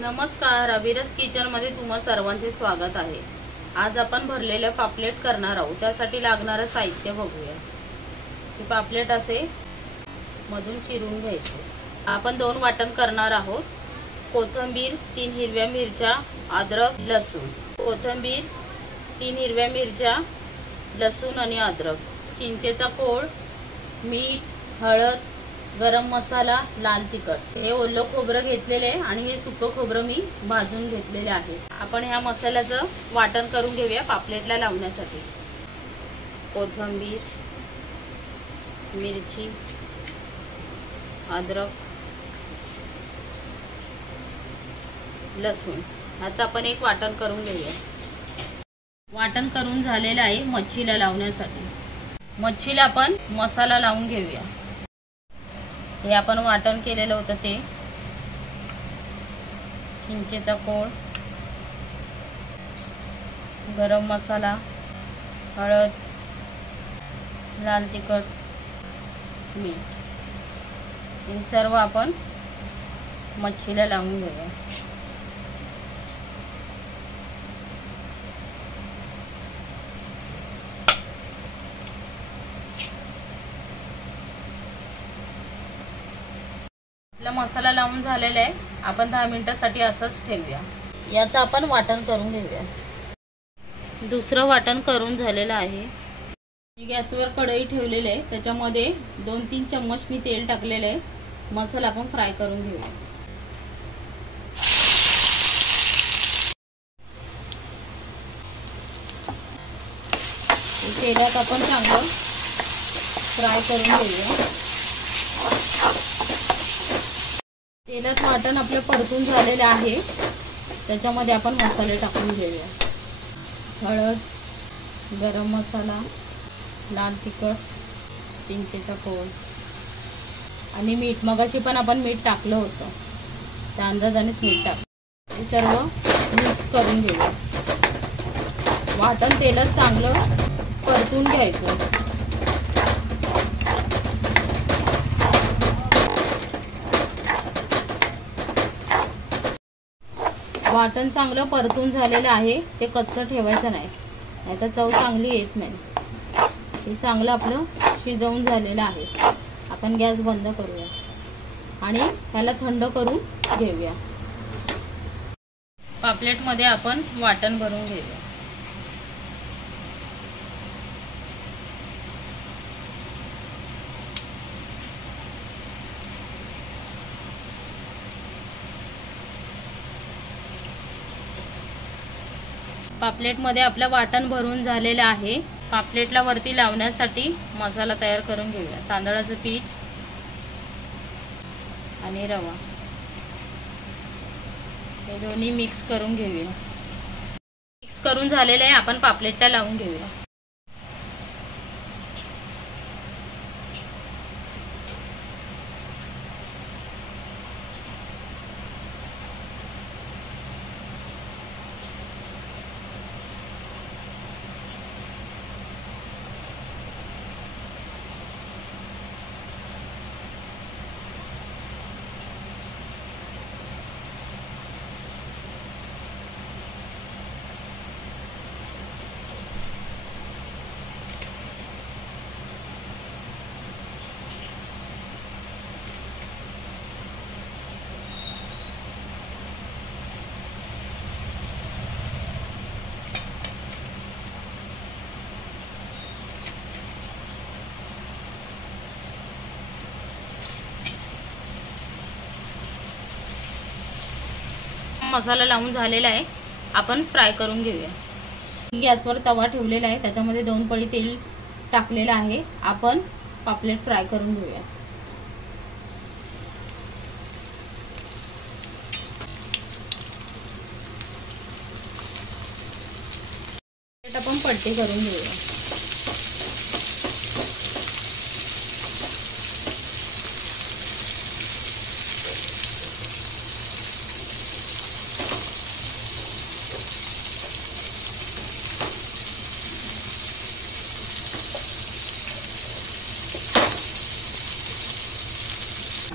नमस्कार, अविरस किचन मध्ये तुम्हा सर्वांचे स्वागत आहे। आज आपण भरलेले पापलेट करणार आहोत। त्यासाठी लागणारे साहित्य बघूया। हे पापलेट असे मधून चिरून घ्यायचे। आपण 2 वाटण करणार आहोत। कोथिंबीर, 3 हिरव्या मिरच्या, अद्रक, लसूण। कोथिंबीर, 3 हिरव्या मिरच्या, लसूण आणि अद्रक, चिंचेचा कोळ, मीठ, हळद, गरम मसाला, लाल तिखट। हे ओलं खोबरं घेतलेले आणि हे सुकं खोबरं मी भाजून घेतलेले आहे। आपण ह्या मसाल्याचं वाटण करून घेऊया पापलेटला लावण्यासाठी। कोथिंबीर, मिरची, अद्रक, लसूण ह्याचं आपण एक वाटण करून घेऊया। वाटण करून झालेलं आहे मच्छीला लावण्यासाठी। मच्छीला आपण मसाला लावून घेऊया। हे आपण वाटण केलेलं होतं ते चिंचेचा कोळ, गरम मसाला, हळद, लाल तिखट, मीठ हे सर्व आपण मच्छीला लावून घेऊया। मसाला लावून झालेला आहे। आपण 10 मिनिटांसाठी असंच ठेवूया। याचं आपण वाटण करून घेऊया। दुसरं वाटण करून झालेलं आहे। मी गॅसवर कढई ठेवलेली आहे। त्याच्यामध्ये 2-3 चम्मच मी तेल टाकलेले आहे। मसाला आपण फ्राय करून घेऊया। तेलात आपण चांगलं फ्राय करून घेऊया। तेलात वाटण आपलं परतून झालेलं आहे। त्याच्यामध्ये आपण मसाले टाकून घेऊया। हळद, गरम मसाला, लाल तिखट, चिंचेचा कोळ आणि मीठ। मगाशी पण आपण मीठ टाकलं होतं, त्या अंदाजानेच मीठ टाक। हे सर्व मिक्स करून घेऊया। वाटण तेलात चांगलं परतून घ्यायचं। वाटण चांगलं परतून झालेलं आहे। ते कच्चं ठेवायचं नाही, नाहीतर चव चांगली येत नाही। हे चांगलं आपलं शिजवून झालेलं आहे। आपण गॅस बंद करूया आणि त्याला थंड करून घेऊया। पापलेटमध्ये आपण वाटण भरून घेऊया। पापलेटमध्ये आपलं वाटण भरून झालेलं आहे। पापलेटला वरती लावण्यासाठी मसाला तयार करून घेऊया। तांदळाचं पीठ आणि रवा हे दोन्ही मिक्स करून घेऊया। मिक्स करून झालेलं आहे। आपण पापलेटला लावून घेऊया। मसाला लावून झालेला आहे। आपण फ्राय करून घेऊया। गॅसवर तवा ठेवलेला आहे। त्याच्यामध्ये 2 पळी तेल टाकलेलं आहे। आपण पापलेट फ्राय करून घेऊया। आपण पलटी करून घेऊया।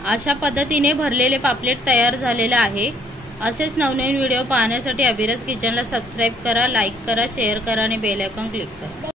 अशा पद्धतीने भरलेले पापलेट तयार झालेले आहे। असेच नवनवीन व्हिडिओ पाहण्यासाठी अभिरस किचनला सबस्क्राईब करा, लाईक करा, शेअर करा आणि बेल आयकॉन क्लिक करा.